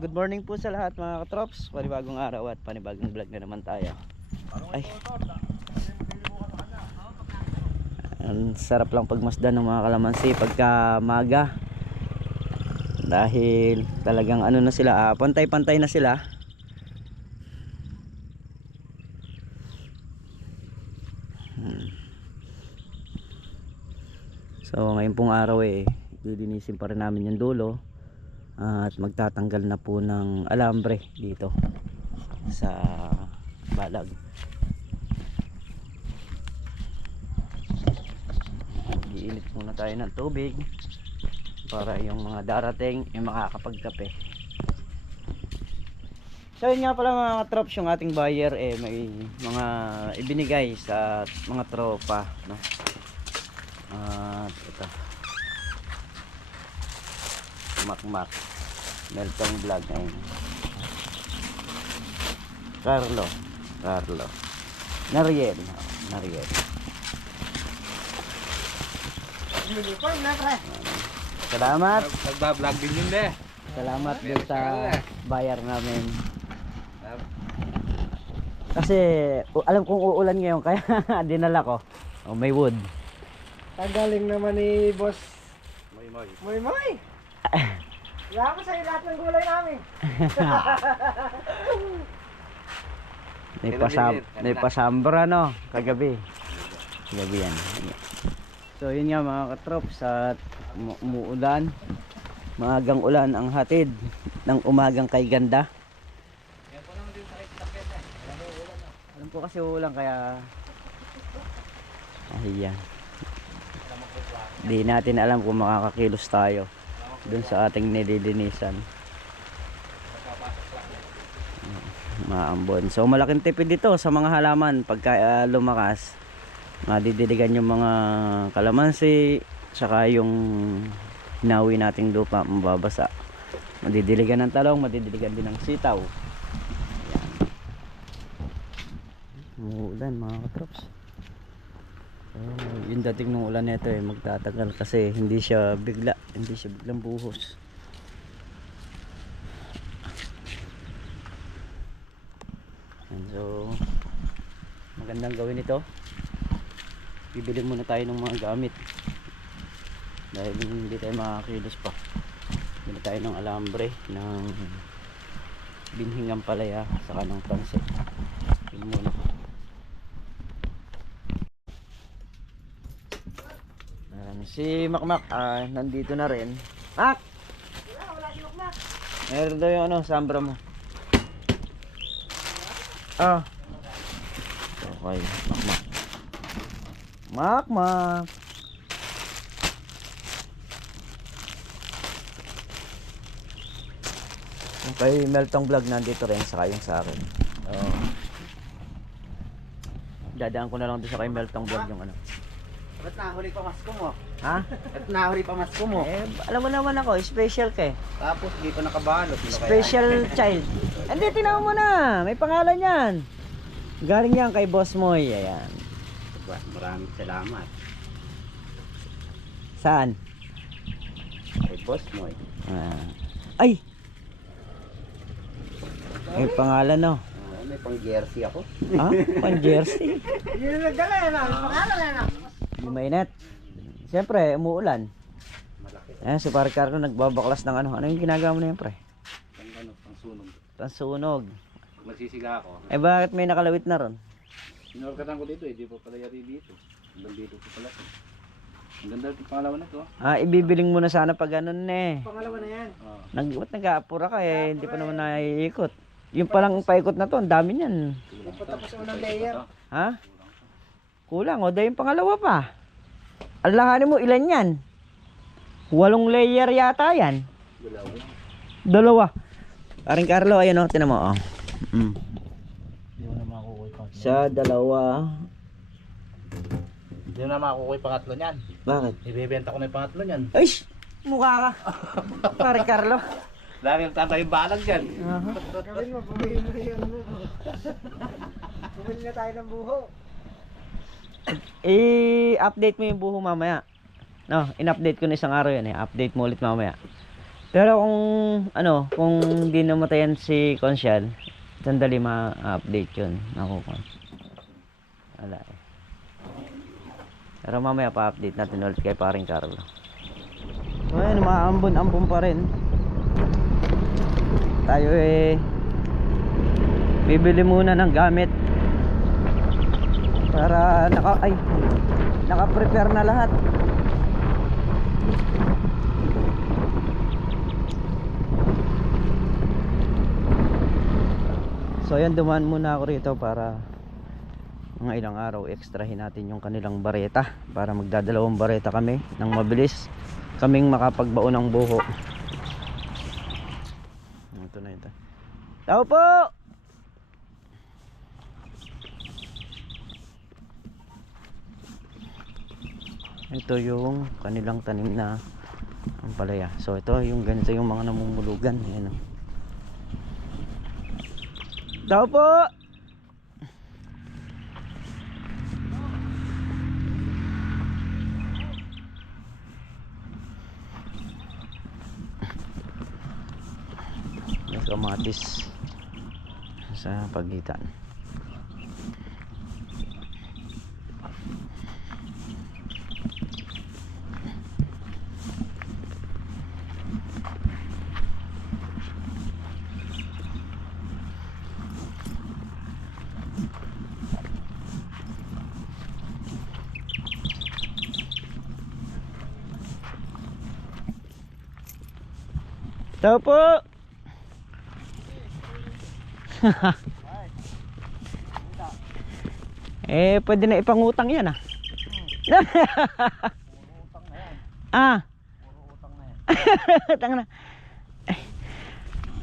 good morning po sa lahat mga katrops. Panibagong araw at panibagong vlog na naman tayo. Ay, ang sarap lang pagmasdan ng mga kalamansi pagka maga. Dahil talagang ano na sila, pantay-pantay na sila. So ngayon pong araw didinisin pa rin namin yung dulo. At magtatanggal na po ng alambre dito sa balag. Iinit muna tayo ng tubig para yung mga darating ay makakapagkape. So yun nga pala mga trops, yung ating buyer may mga ibinigay sa mga tropa, no? At ito, Makmak Meltong Vlog ngayon. Carlo Nariel. Salamat. Nagba-vlog din yun eh. Salamat din sa buyer namin. Kasi alam kong uulan ngayon kaya dinala ko. Oh, may wood. Tagaling naman ni Boss Moy. Wala ko sa'yo lahat ng gulay namin. May pasambra no kagabi. Gabi yan. So yun nga mga katrops, at umuulan. Maagang ulan ang hatid ng umagang kay ganda. Alam ko kasi uulan kaya ayan. Di natin alam kung makakakilos tayo dun sa ating nililinisan. Maambon. So malaking tipid dito sa mga halaman pagka lumakas. Madidiligan yung mga kalamansi, saka yung hinawi nating lupa mababasa. Madidiligan ng talong, madidiligan din ng sitaw. Ayan. Umuulan mga katrops. Yung dating ng ulan nito magtatagal kasi hindi siya biglang buhos. And so magandang gawin ito, bibili muna tayo ng mga gamit dahil hindi tayo makakilos pa. Bili tayo ng alambre, ng binhingang palaya, saka ng pansit. Yun muna. Si Makmak nandito na rin. Mak! Wala si Makmak. Meron daw yung sambra mo. Okay, Makmak. Yung kay Meltong Vlog nandito rin, saka yung sa akin. Dadaan ko na lang doon sa kay Meltong Vlog yung Ba't nahuli pa masko mo? Ha? Ba't nahuli pa masko mo? Alam mo naman ako, special ka Tapos di pa nakabalot. Special child. Hindi, tinaw mo na. May pangalan yan. Galing yan kay Boss Moy. Ayan. Maraming salamat. Saan? Kay Boss Moy. Ay! May pangalan no. May pang jersey ako. Ha? Pang jersey? Yun ang nagdala yan. Pangalan yan. Hindi mainit. Siyempre, umuulan. Malaki. Si Paricar ko nagbabaklas ng ano. Ano yung ginagawa mo na yan, pre? Pang sunog. Pansunog. Magsisiga ako. Bakit may nakalawit na ron? Sinorkatan ko dito di pa pala yari dito. Hanggang dito pa pala. Ang ganda yung pangalawa na to. Ibibiling mo na sana pag ganun Pangalawa na yan. Ba't nag-aapura ka hindi pa naman naiikot. Yung palang paikot na to, ang dami niyan. Hindi pa tapos unang layer. Ha? Kulang, dahil yung pangalawa pa. Alahanin mo, ilan yan? 8 layer yata yan. Dalawa. Paring Carlo, ayan tinan mo Hindi mo na makukuha pa. Sa dalawa. Hindi mo na makukuha yung pangatlo niyan. Bakit? Ibebenta ko na yung pangatlo niyan. Ay! Mukha ka. Paring Carlo. Lagi ang tatay balag dyan. Gawin mo, bumili mo yung bumili na tayo ng buho. I-update mo yung buho mamaya. No, in-update ko na isang araw yan Update mo ulit mamaya. Pero kung ano, kung di namatayan si Consyal, sandali ma-update yun. Ako ko. Wala eh. Pero mamaya pa-update natin ulit kay paring Carlo. So ayun, maambon-ambon pa rin. Tayo eh bibili muna ng gamit para naka-prepare na lahat. So ayan, dumaan muna ako rito para mga ilang araw extrahin natin yung kanilang bareta para magdadalawang bareta kami nang mabilis kaming makapagbaon ng buho. Ito na ito. Tao po! Ito yung kanilang tanim na ampalaya. So ito yung ganito yung mga namumulugan. Ayan o. Tao po! Yung kamatis sa pagitan. Tao po! Eh, pwede na ipangutang yan ah. Ah. Utang na.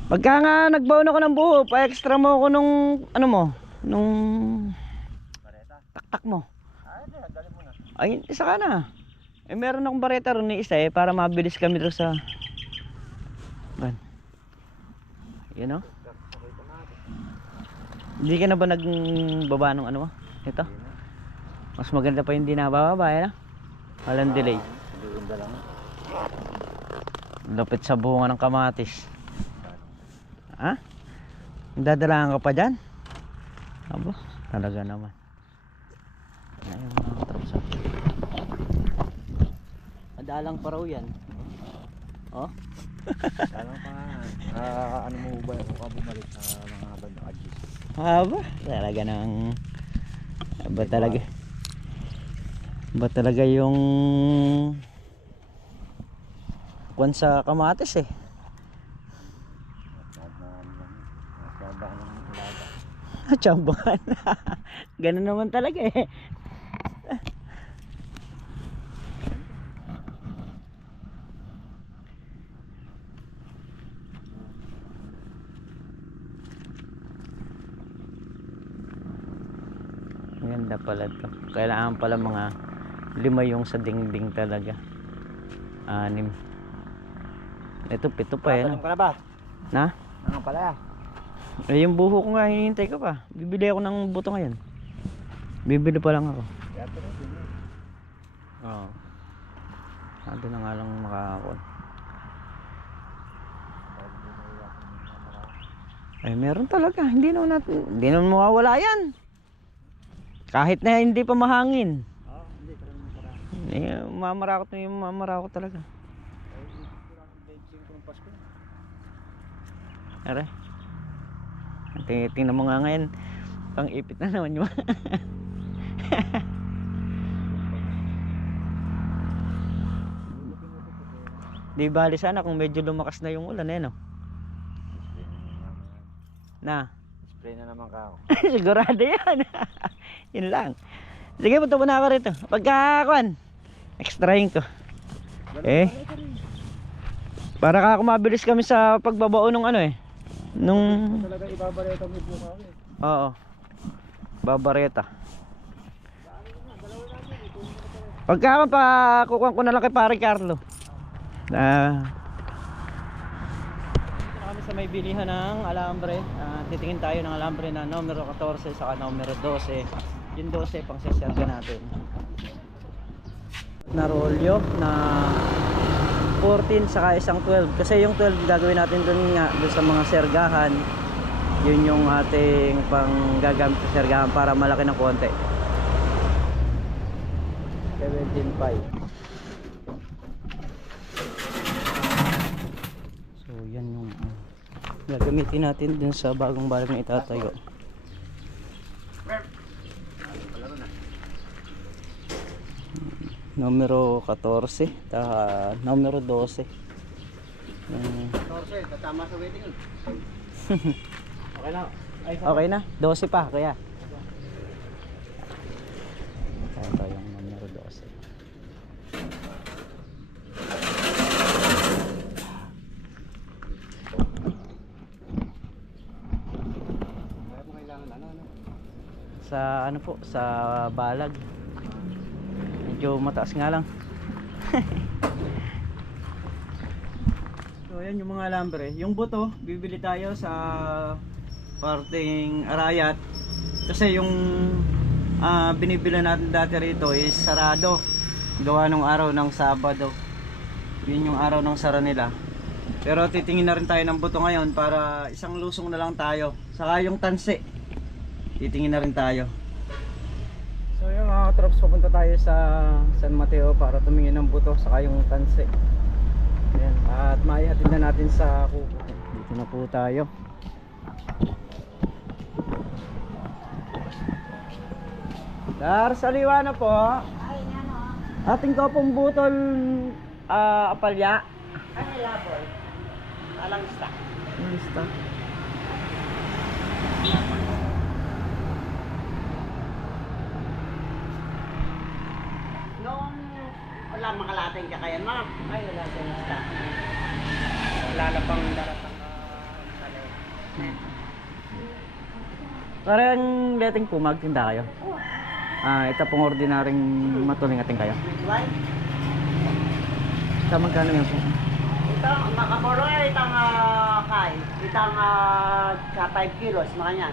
Pagka nga nagbaon ako ng buho, pa-extra mo ako nung ano mo, nung taktak mo. Ay, isa ka na. Eh, meron akong bareta ron ni isa eh, para mabilis kami doon sa ban. You know? Hindi ka na ba nagbaba ng ano mo? Ito? Mas maganda pa yung di nabababa, eh, no? Walang delay. Lapit sa bunga ng kamatis. Ha? Dadalahan ka pa dyan? Abo, talaga naman. Ayun mga katrosa. Madalang pa raw yan. Oh? Alam pa nga, ano mo ba kung ka bumalik sa mga bandang adjust? Aba, talaga nang ba talaga yung kwan sa kamatis eh. Tsambahan. Ganun naman talaga eh. Ganda pala to. Kailangan pala mga 5 yung sa dingding talaga. 6. Ito 7 pa yan. Tanim ka na ba? Na? Ano pala? Eh, yung buho ko nga hinihintay ko pa. Bibili ako ng buto ngayon. Bibili pa lang ako. Oo. Natin na nga lang makakakon. Ay, meron talaga. Hindi naman mawawala yan. Kahit na hindi pa mahangin. Hindi pa rin masarap. Eh, mamarakot na yung mamarakot talaga. Aray. Tingnan mo nga ngayon. Pang ipit na naman yun. Di bali sana kung medyo lumakas na yung ulan eh no? Na? Spray na naman ka ako. Sigurado yan. Yun lang. Sige, punta muna ako rito. Pagkakuan, extrahin ko. Eh, para ka mabilis kami sa pagbabao nung ano eh. Nung Talaga ibabareta mo yung buka eh. oo. Babareta. Pagka pa kukuha ko na lang kay Pare Carlo. Kami sa may bilihan ng alambre. Titingin tayo ng alambre na numero 14 saka numero 12. Yung 12 pang seserga natin. Na rolyo na 14 saka isang 12. Kasi yung 12 gagawin natin dun nga, dun sa mga sergahan. Yun yung ating pang gagamit sa sergahan para malaki ng konti. 17.5. So yan yung gagamitin natin dun sa bagong balag na itatayo. Numero 14 numero 12. 14, tatama sa wedding. Okay na. Okay na, 12 pa kaya. Ito yung numero 12. Sa ano po, sa balag. Medyo mataas nga lang. So ayan yung mga alambre. Yung buto, bibili tayo sa parting Arayat. Kasi yung binibila natin dati rito is sarado. Gawa nung araw ng Sabado. Yun yung araw ng sara nila. Pero titingin na rin tayo ng buto ngayon para isang lusong na lang tayo. Saka yung tansi, titingin na rin tayo. So yung mga trops, papunta tayo sa San Mateo para tumingin ng buto saka yung tansi. Ayan. At maihatid na natin sa kuko. Dito na po tayo. Dar, saliwa na po. Ating kopong butol apalya. Ano labol? Alang stock. Lista. Noong wala makalating kakayan, ma'am. Ay, wala din stock. Wala na pang daratang salay. Parang letting po magtinda kayo. Ito pong ordinaryong matuling ating kayo. Why? Sa magkano yan po? Ito, makapuro ay itang kay. Itang sa 5 kilos, mga yan.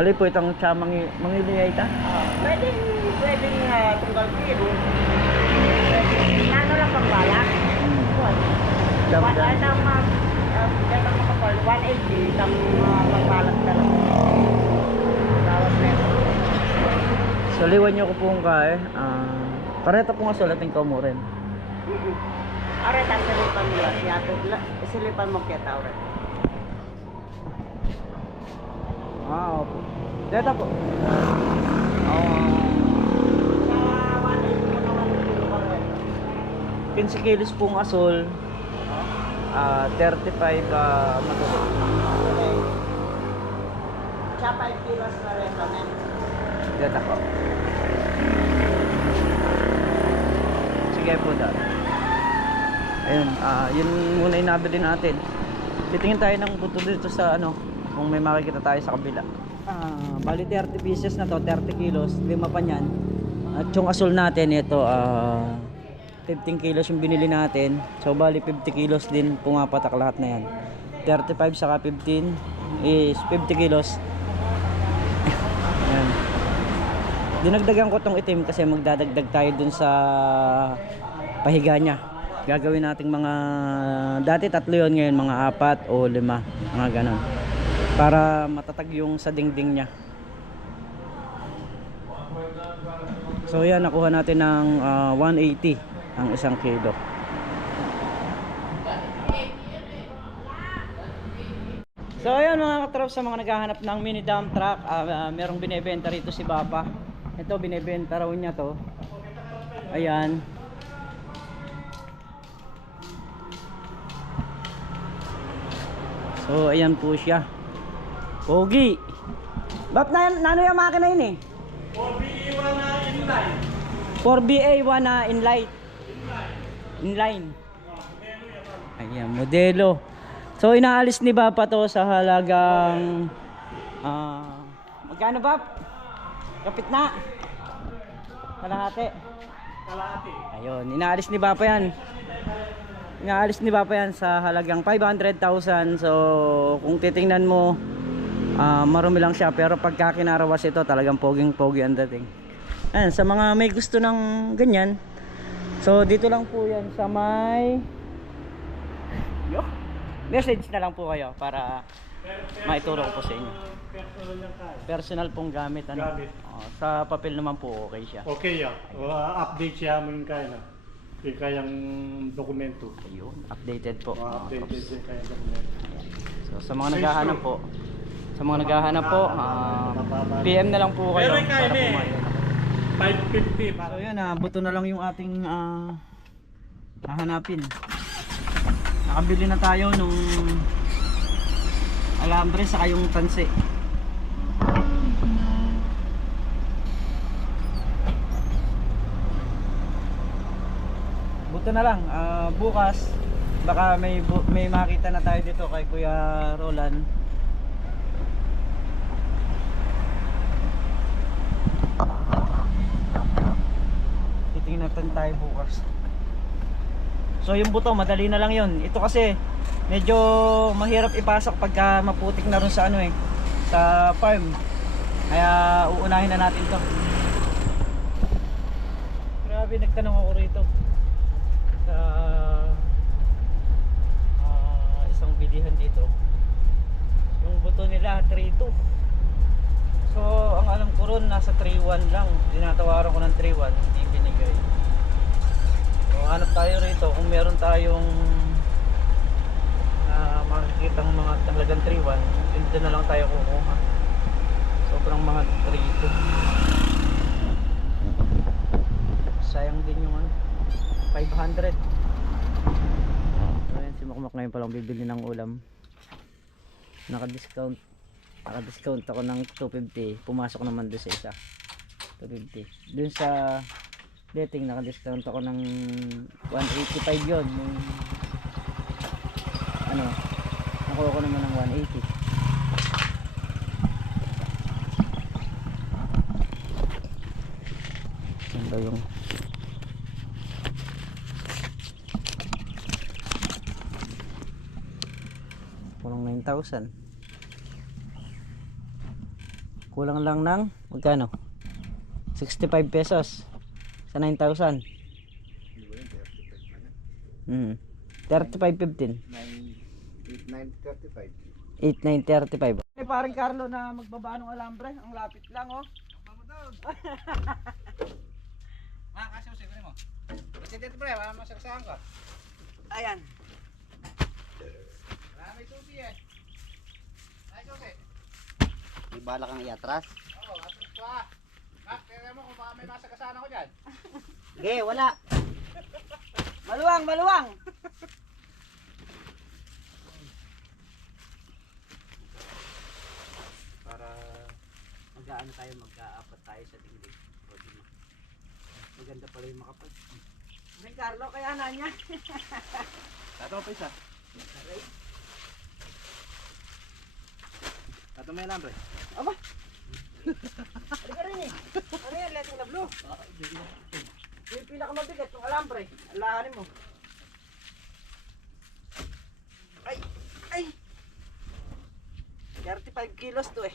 Alay po itong chamang mangiliya ita? Pwedeng tunggal kilo. Ano lang pang balak? Wala nang makapuro, 180 itang pagbalak na lang. Tawag meron. Saliwan nyo ko po kung kaya. Pareto po nga sulating ko mo rin. Aret ang silipan nila. Silipan mo kaya tao rin. Opo. Dito po. Sa 180 mo naman kilo pa rin. 15 kilos pong asol. 35 matulog. Okay. Sa 5 kilos na rin kami. Dito po. Sige po dahil. Ayun, yun muna yung nabili natin. Titingin tayo ng buto dito sa ano, kung may makikita tayo sa kabila. Bali 30 pieces na to, 30 kilos, 5 pa niyan. At yung asol natin, ito 15 kilos yung binili natin. So bali 50 kilos din pumapatak lahat na yan. 35 saka 15 is 50 kilos. Ayan. Dinagdagan ko tong itim kasi magdadagdag tayo dun sa pahiga niya. Gagawin nating mga dati 3 yon, ngayon mga 4 o 5, mga ganon, para matatag yung sa dingding niya. So yan, nakuha natin ng 180 ang 1 kilo. So ayan mga katrops, sa mga naghahanap ng mini dump truck, merong binebenta rito si Papa. Ito binebenta raw niya to. Ayan. So ayan po siya. Pogi. Ba't nano yung makina yun eh? 4BA1 na inline. 4BA1 na inline. Inline. Ayan, modelo. So inaalis ni Papa to sa halagang magkano ba? Kapit na. Kalahati. Ayun, inaalis ni Papa yan. Inaalis ni Papa yan sa halagang 500,000. So kung titingnan mo, marumi lang siya, pero pagka kinarawas ito talagang poging pogi ang dating. Ayan, sa mga may gusto ng ganyan, So dito lang po yan sa may message na lang po kayo para maituro ko po sa inyo. Personal pong gamit ano. Gamit. Sa papel naman po okay siya. Okay ya. Update siya mo yung kaya na. Yung kayang dokumento. Ayun, updated po. Updated yung kayang dokumento. So sa mga naghahanap po, PM na lang po kayo Pero para kaya pumayo. 550. So yun, buto na lang yung ating hahanapin. Nakabili na tayo nung alambre saka yung tansi. Buto na lang, bukas baka may makita na tayo dito kay Kuya Roland. Titingnan natin tayo bukas. So yung buto madali na lang yun. Ito kasi medyo mahirap ipasok pagka maputik na rin sa ano sa farm. Kaya uunahin na natin to. Grabe, nagtanong ako rito sa isang bilihan dito. Yung buto nila 3.2. So ang alam ko ron nasa 3.1 lang. Tinatawaran ko ng 3.1, hindi binigay. So hanap tayo rito kung meron tayong makikitang mga talagang 3.1, doon na lang tayo kukuha. Sobrang mahal 3.2. Sayang din yung 500. So yan, si Makmak ngayon palang bibili ng ulam. Naka-discount ako ng 250. Pumasok naman doon sa isa 250. Doon sa dating naka-discount ako ng 185 yon. Yung ano, nakuha ko naman ng 180. Yan daw yung kulang 9,000. Kulang lang ng magkano? 65 pesos sa 9,000. 35.15. 8,935. May parang Carlo na magbaba ng alambre, ang lapit lang oh. Kasi siguro mo. Kasi dito pre, wala masaksahan ka. Ayan. Wala may tubi eh. Ay, tubi. May bala kang iatras. Oo, atras pa. Kaya mo kung baka may masaksahan ako dyan. Sige, wala. Maluwang. Para Mag-aano tayo, mag-aapat tayo sa dingding. Maganda pala yung makapal. May Carlo, kaya na niya. tato pa isa. Tato may alam pre. Aba. Halika rin eh. Ano yan, letting na blue? Yung pinakamabigat, yung alambre. Alahanin mo. Ay! 35 kilos to eh.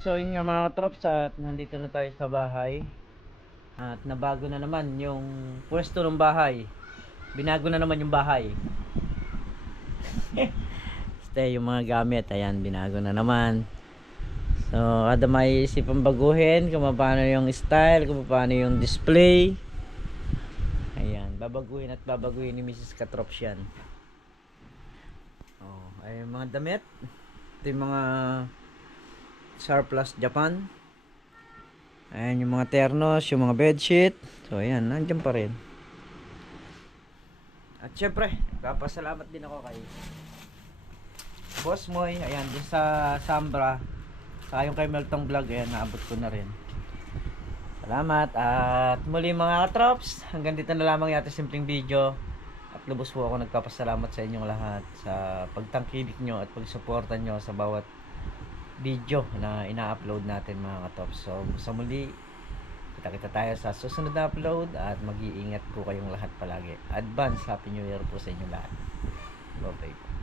So yun nga mga trops, at nandito na tayo sa bahay. At nabago na naman yung pwesto ng bahay. Binago na naman yung bahay. Stay yung mga gamit, ayan, binago na naman. So kada may isipang baguhin kung paano yung style, kung paano yung display. Ayan, babaguhin at babaguhin ni Mrs. Katrops yan. Oh, ay mga damit. Ito yung mga Surplus Japan. Ayan yung mga ternos, yung mga bedsheet. So ayan, nandiyan pa rin. At syempre, kapasalamat din ako kay Boss Moy, ayan, din sa Sambra. Saka yung kay Meltong Vlog, ayan, naabot ko na rin. Salamat. At muli mga katrops, hanggang dito na lamang yung ating simpleng video. At lubos po ako nagpapasalamat sa inyong lahat sa pagtangkilik nyo at pagsuporta nyo sa bawat video na ina-upload natin mga katrops. So sa muli, kita-kita tayo sa susunod na upload at mag-iingat po kayong lahat palagi. Advance Happy New Year po sa inyong lahat. Bye-bye.